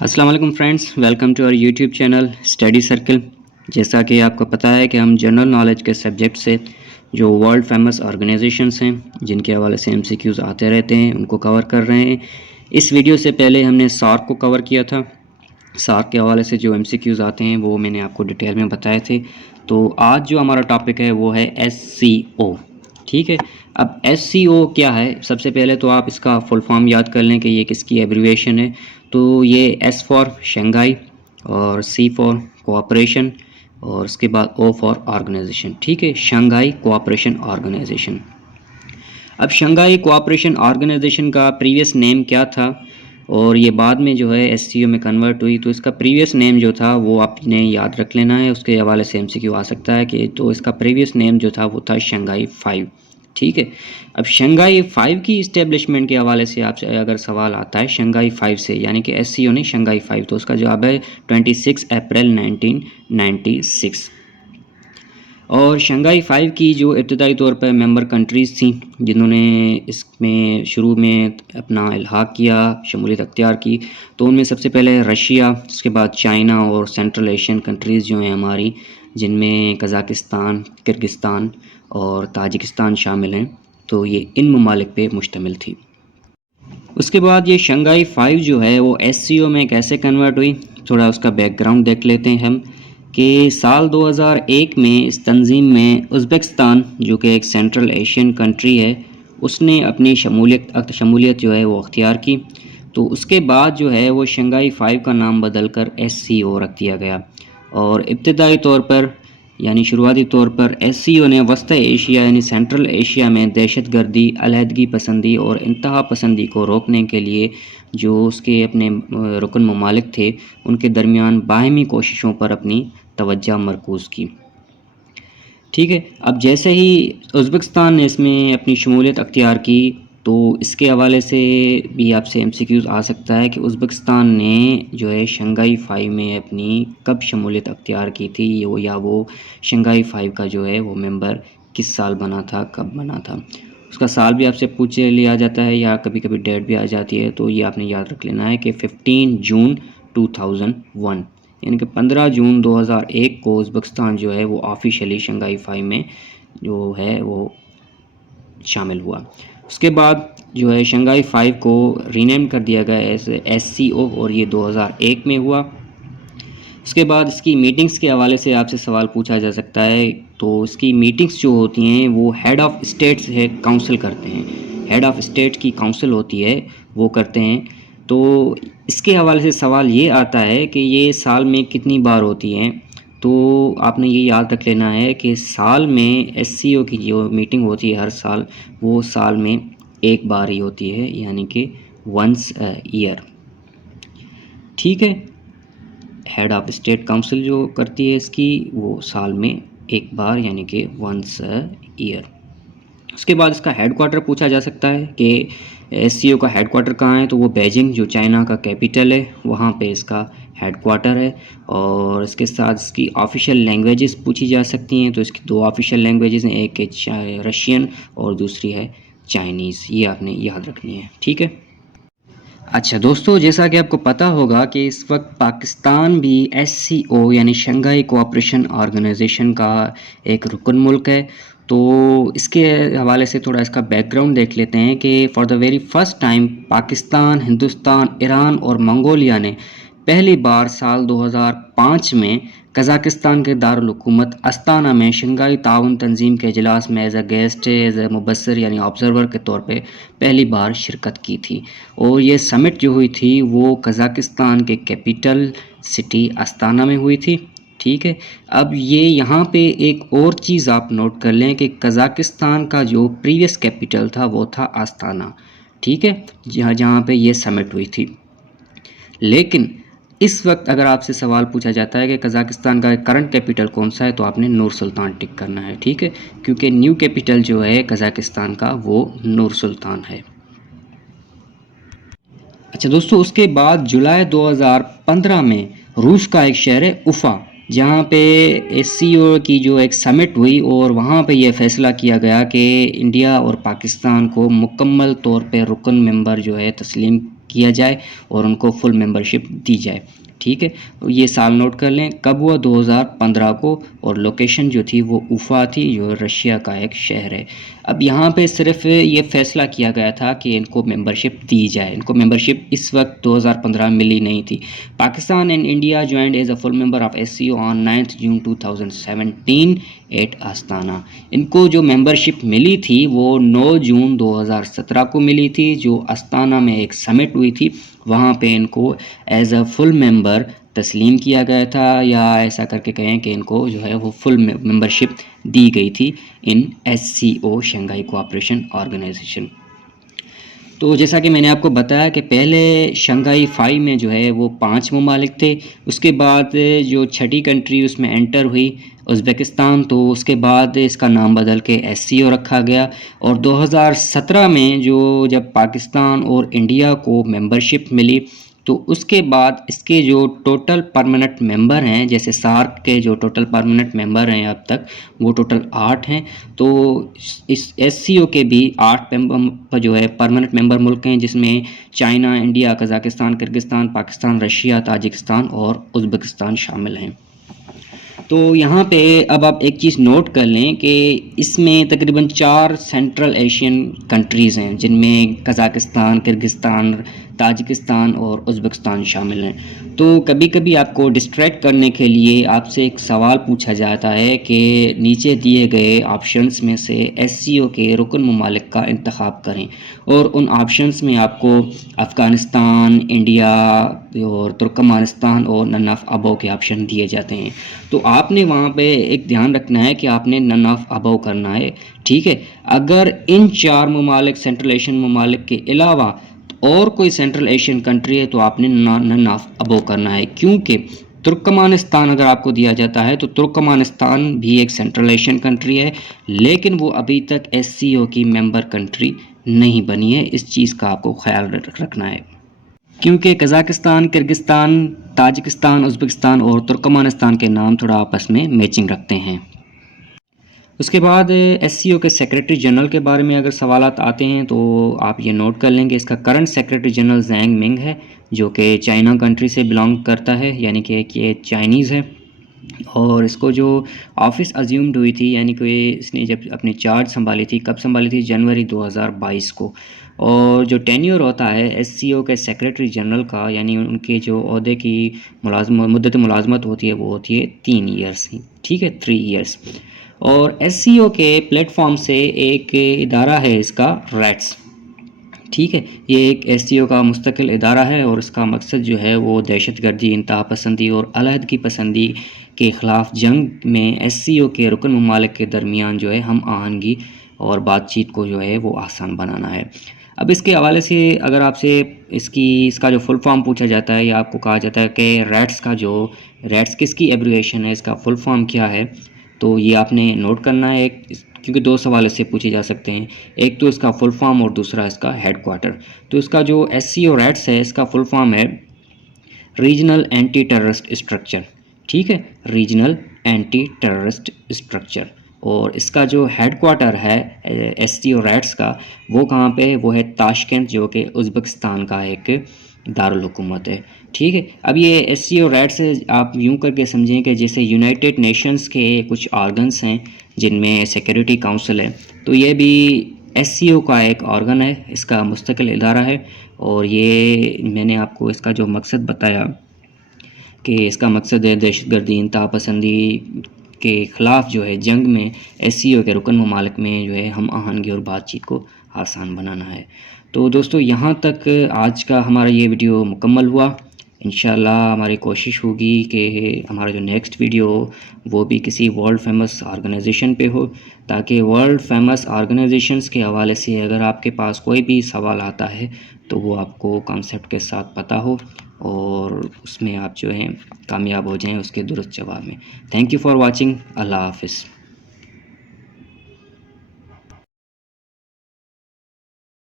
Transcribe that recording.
السلام علیکم friends, welcome to اور یوٹیوب چینل اسٹڈی سرکل۔ جیسا کہ آپ کو پتہ ہے کہ ہم جنرل نالج کے سبجیکٹ سے جو ورلڈ فیمس آرگنائزیشنس ہیں جن کے حوالے سے MCQs آتے رہتے ہیں ان کو کور کر رہے ہیں۔ اس ویڈیو سے پہلے ہم نے سارک کو کور کیا تھا۔ سارک کے حوالے سے جو MCQs آتے ہیں وہ میں نے آپ کو ڈیٹیل میں بتائے تھے۔ تو آج جو ہمارا ٹاپک ہے وہ ہے SCO، ٹھیک ہے۔ اب SCO کیا ہے؟ سب سے پہلے تو آپ اس کا فل فارم یاد کر لیں کہ یہ کس کی ایبریویشن ہے۔ تو یہ S فار شنگھائی اور C فار کوآپریشن اور اس کے بعد O فار آرگنائزیشن، ٹھیک ہے، شنگھائی کوآپریشن آرگنائزیشن۔ اب شنگھائی کوآپریشن آرگنائزیشن کا پریویس نیم کیا تھا اور یہ بعد میں جو ہے SCO میں کنورٹ ہوئی، تو اس کا پریویس نیم جو تھا وہ آپ نے یاد رکھ لینا ہے، اس کے حوالے سے MCQ آ سکتا ہے کہ تو اس کا پریویس نیم جو تھا وہ تھا شنگھائی 5، ٹھیک ہے۔ اب شنگھائی 5 کی اسٹیبلشمنٹ کے حوالے سے آپ سے اگر سوال آتا ہے شنگھائی 5 سے، یعنی کہ SCO نہیں شنگھائی 5، تو اس کا جواب ہے 26 اپریل 1996۔ اور شنگھائی 5 کی جو ابتدائی طور پر ممبر کنٹریز تھیں جنہوں نے اس میں شروع میں اپنا الحاق کیا، شمولیت اختیار کی، تو ان میں سب سے پہلے رشیا، اس کے بعد چائنا اور سینٹرل ایشین کنٹریز جو ہیں ہماری، جن میں قزاقستان، کرغستان اور تاجکستان شامل ہیں، تو یہ ان ممالک پہ مشتمل تھی۔ اس کے بعد یہ شنگھائی 5 جو ہے وہ SCO میں کیسے کنورٹ ہوئی، تھوڑا اس کا بیک گراؤنڈ دیکھ لیتے ہیں ہم کہ سال 2001 میں اس تنظیم میں ازبکستان جو کہ ایک سینٹرل ایشین کنٹری ہے، اس نے اپنی شمولیت جو ہے وہ اختیار کی، تو اس کے بعد جو ہے وہ شنگھائی 5 کا نام بدل کر SCO رکھ دیا گیا۔ اور ابتدائی طور پر یعنی شروعاتی طور پر SCO نے وسطی ایشیا یعنی سینٹرل ایشیا میں دہشت گردی، علیحدگی پسندی اور انتہا پسندی کو روکنے کے لیے جو اس کے اپنے رکن ممالک تھے ان کے درمیان باہمی کوششوں پر اپنی توجہ مرکوز کی، ٹھیک ہے۔ اب جیسے ہی ازبکستان نے اس میں اپنی شمولیت اختیار کی تو اس کے حوالے سے بھی آپ سے MCQs آ سکتا ہے کہ ازبکستان نے جو ہے شنگھائی 5 میں اپنی کب شمولیت اختیار کی تھی، یا وہ شنگھائی 5 کا جو ہے وہ ممبر کس سال بنا تھا، کب بنا تھا، اس کا سال بھی آپ سے پوچھ لیا جاتا ہے یا کبھی کبھی ڈیٹ بھی آ جاتی ہے، تو یہ آپ نے یاد رکھ لینا ہے کہ 15 جون 2001 یعنی کہ 15 جون 2001 کو ازبکستان جو ہے وہ آفیشیلی شنگھائی 5 میں جو ہے وہ شامل ہوا۔ اس کے بعد جو ہے شنگھائی 5 کو رینیم کر دیا گیا ایز SCO اور یہ 2001 میں ہوا۔ اس کے بعد اس کی میٹنگز کے حوالے سے آپ سے سوال پوچھا جا سکتا ہے، تو اس کی میٹنگز جو ہوتی ہیں وہ ہیڈ آف اسٹیٹ سے کاؤنسل کرتے ہیں، ہیڈ آف اسٹیٹ کی کاؤنسل ہوتی ہے وہ کرتے ہیں۔ تو اس کے حوالے سے سوال یہ آتا ہے کہ یہ سال میں کتنی بار ہوتی ہیں، تو آپ نے یہ یاد رکھ لینا ہے کہ سال میں SCO کی جو میٹنگ ہوتی ہے ہر سال، وہ سال میں ایک بار ہی ہوتی ہے، یعنی کہ ونس ایئر، ٹھیک ہے۔ ہیڈ آف اسٹیٹ کاؤنسل جو کرتی ہے اس کی وہ سال میں ایک بار یعنی کہ ونس ایئر۔ اس کے بعد اس کا ہیڈ کوارٹر پوچھا جا سکتا ہے کہ SCO کا ہیڈ کوارٹر کہاں ہے، تو وہ بیجنگ جو چائنا کا کیپیٹل ہے وہاں پہ اس کا ہیڈ کوارٹر ہے۔ اور اس کے ساتھ اس کی آفیشیل لینگویجز پوچھی جا سکتی ہیں، تو اس کی 2 آفیشیل لینگویجز ہیں، ایک ہے رشین اور دوسری ہے چائنیز، یہ آپ نے یاد رکھنی ہے، ٹھیک ہے۔ اچھا دوستو، جیسا کہ آپ کو پتہ ہوگا کہ اس وقت پاکستان بھی SCO یعنی شنگھائی کوآپریشن آرگنائزیشن کا ایک رکن ملک ہے، تو اس کے حوالے سے تھوڑا اس کا بیک گراؤنڈ دیکھ لیتے ہیں کہ for the very first time Pakistan, Hindustan, Iran اور منگولیا نے پہلی بار سال 2005 میں قزاقستان کے دارالحکومت استانا میں شنگھائی تعاون تنظیم کے اجلاس میں as a guest, as a مبصر یعنی آبزرور کے طور پہ پہلی بار شرکت کی تھی۔ اور یہ سمٹ جو ہوئی تھی وہ قزاقستان کے کیپیٹل سٹی استانا میں ہوئی تھی، ٹھیک ہے۔ اب یہ یہاں پہ ایک اور چیز آپ نوٹ کر لیں کہ قزاقستان کا جو پریویس کیپیٹل تھا وہ تھا استانا، ٹھیک ہے، جہاں پہ یہ سمٹ ہوئی تھی۔ لیکن اس وقت اگر آپ سے سوال پوچھا جاتا ہے کہ قزاقستان کا کرنٹ کیپیٹل کون سا ہے، تو آپ نے نور سلطان ٹک کرنا ہے، ٹھیک ہے، کیونکہ نیو کیپیٹل جو ہے قزاقستان کا وہ نور سلطان ہے۔ اچھا دوستو، اس کے بعد جولائی 2015 میں روس کا ایک شہر ہے افا، جہاں پہ SCO کی جو ایک سمٹ ہوئی اور وہاں پہ یہ فیصلہ کیا گیا کہ انڈیا اور پاکستان کو مکمل طور پہ رکن ممبر جو ہے تسلیم کیا جائے اور ان کو فل ممبرشپ دی جائے. ٹھیک ہے, یہ سال نوٹ کر لیں کب ہوا, 2015 کو, اور لوکیشن جو تھی وہ اوفا تھی جو رشیا کا ایک شہر ہے. اب یہاں پہ صرف یہ فیصلہ کیا گیا تھا کہ ان کو ممبرشپ دی جائے. ان کو ممبرشپ اس وقت 2015 ملی نہیں تھی. Pakistan and India joined as a full member of SCO on 9 June 2017 at Astana. ان کو جو ممبرشپ ملی تھی وہ 9 جون 2017 کو ملی تھی, جو استانہ میں ایک سمٹ ہوئی تھی. وہاں پہ ان کو ایز اے فل ممبر تسلیم کیا گیا تھا, یا ایسا کر کے کہیں کہ ان کو جو ہے وہ فل ممبرشپ دی گئی تھی ان SCO شنگھائی کوآپریشن آرگنائزیشن. تو جیسا کہ میں نے آپ کو بتایا کہ پہلے شنگھائی 5 میں جو ہے وہ 5 ممالک تھے. اس کے بعد جو چھٹی کنٹری اس میں انٹر ہوئی ازبکستان, تو اس کے بعد اس کا نام بدل کے SCO رکھا گیا. اور 2017 میں جب پاکستان اور انڈیا کو ممبرشپ ملی تو اس کے بعد اس کے جو ٹوٹل پرماننٹ ممبر ہیں, جیسے سارک کے جو ٹوٹل پرماننٹ ممبر ہیں اب تک وہ ٹوٹل 8 ہیں, تو اس SCO کے بھی 8 جو ہے پرماننٹ ممبر ملک ہیں, جس میں China, India, Kazakhstan, Kyrgyzstan, Pakistan, Russia, Tajikistan اور ازبکستان شامل ہیں. تو یہاں پہ اب آپ ایک چیز نوٹ کر لیں کہ اس میں تقریباً 4 سینٹرل ایشین کنٹریز ہیں, جن میں قزاقستان, کرغزستان, تاجکستان اور ازبکستان شامل ہیں. تو کبھی کبھی آپ کو ڈسٹریکٹ کرنے کے لیے آپ سے ایک سوال پوچھا جاتا ہے کہ نیچے دیے گئے آپشنز میں سے SCO کے رکن ممالک کا انتخاب کریں, اور ان آپشنز میں آپ کو افغانستان, انڈیا اور ترکمانستان اور نن آف ابو کے آپشن دیے جاتے ہیں. تو آپ نے وہاں پہ ایک دھیان رکھنا ہے کہ آپ نے نن آف ابو کرنا ہے. ٹھیک ہے, اگر ان 4 ممالک سینٹرل ایشین ممالک کے علاوہ اور کوئی سینٹرل ایشین کنٹری ہے تو آپ نے نن آف ابو کرنا ہے, کیونکہ ترکمانستان اگر آپ کو دیا جاتا ہے تو ترکمانستان بھی ایک سینٹرل ایشین کنٹری ہے, لیکن وہ ابھی تک SCO کی ممبر کنٹری نہیں بنی ہے. اس چیز کا آپ کو خیال رکھنا ہے, کیونکہ قزاقستان, کرغزستان, تاجکستان, ازبکستان اور ترکمانستان کے نام تھوڑا آپس میں میچنگ رکھتے ہیں. اس کے بعد SCO کے سیکریٹری جنرل کے بارے میں اگر سوالات آتے ہیں تو آپ یہ نوٹ کر لیں کہ اس کا کرنٹ سیکریٹری جنرل زینگ منگ ہے, جو کہ چائنا کنٹری سے بلانگ کرتا ہے, یعنی کہ یہ چائنیز ہے. اور اس کو جو آفس ازیومڈ ہوئی تھی, یعنی کہ اس نے جب اپنی چارج سنبھالی تھی, کب سنبھالی تھی, جنوری 2022 کو. اور جو ٹینیور ہوتا ہے SCO کے سیکریٹری جنرل کا, یعنی ان کے جو عہدے کی مدت ملازمت ہوتی ہے وہ ہوتی ہے 3 ایئرس ہی. ٹھیک ہے, 3 ایئرس. اور SCO کے پلیٹ فارم سے ایک ادارہ ہے اس کا ریٹس. ٹھیک ہے, یہ ایک SCO کا مستقل ادارہ ہے, اور اس کا مقصد جو ہے وہ دہشت گردی, انتہا پسندی اور علیحدگی پسندی کے خلاف جنگ میں SCO کے رکن ممالک کے درمیان جو ہے ہم آہنگی اور بات چیت کو جو ہے وہ آسان بنانا ہے. اب اس کے حوالے سے اگر آپ سے اس کا جو فل فارم پوچھا جاتا ہے, یا آپ کو کہا جاتا ہے کہ ریٹس کس کی ایبریویشن ہے, اس کا فل فارم کیا ہے, تو یہ آپ نے نوٹ کرنا ہے, کیونکہ 2 سوال اس سے پوچھے جا سکتے ہیں. ایک تو اس کا فل فارم اور دوسرا اس کا ہیڈ کوارٹر. تو اس کا جو SCO ریٹس ہے اس کا فل فارم ہے ریجنل اینٹی ٹیررسٹ اسٹرکچر. ٹھیک ہے, ریجنل اینٹی ٹیررسٹ اسٹرکچر. اور اس کا جو ہیڈ کوارٹر ہے SCO ریٹس کا وہ کہاں پہ ہے, وہ ہے تاشکند, جو کہ ازبکستان کا ایک دارالحکومت ہے. ٹھیک ہے, اب یہ SCO ریٹس آپ یوں کر کے سمجھیں کہ جیسے یونائٹڈ نیشنز کے کچھ آرگنس ہیں جن میں سیکیورٹی کاؤنسل ہے, تو یہ بھی SCO کا ایک آرگن ہے, اس کا مستقل ادارہ ہے. اور یہ میں نے آپ کو اس کا جو مقصد بتایا کہ اس کا مقصد ہے دہشت گردی, انتہا پسندی کے خلاف جو ہے جنگ میں SCO کے رکن ممالک میں جو ہے ہم آہنگی اور بات چیت کو آسان بنانا ہے. تو دوستو یہاں تک آج کا ہمارا یہ ویڈیو مکمل ہوا. انشاءاللہ ہماری کوشش ہوگی کہ ہمارا جو نیکسٹ ویڈیو وہ بھی کسی ورلڈ فیمس آرگنائزیشن پہ ہو, تاکہ ورلڈ فیمس آرگنائزیشنز کے حوالے سے اگر آپ کے پاس کوئی بھی سوال آتا ہے تو وہ آپ کو کانسیپٹ کے ساتھ پتہ ہو, اور اس میں آپ جو ہیں کامیاب ہو جائیں اس کے درست جواب میں. Thank you for watching. اللہ حافظ.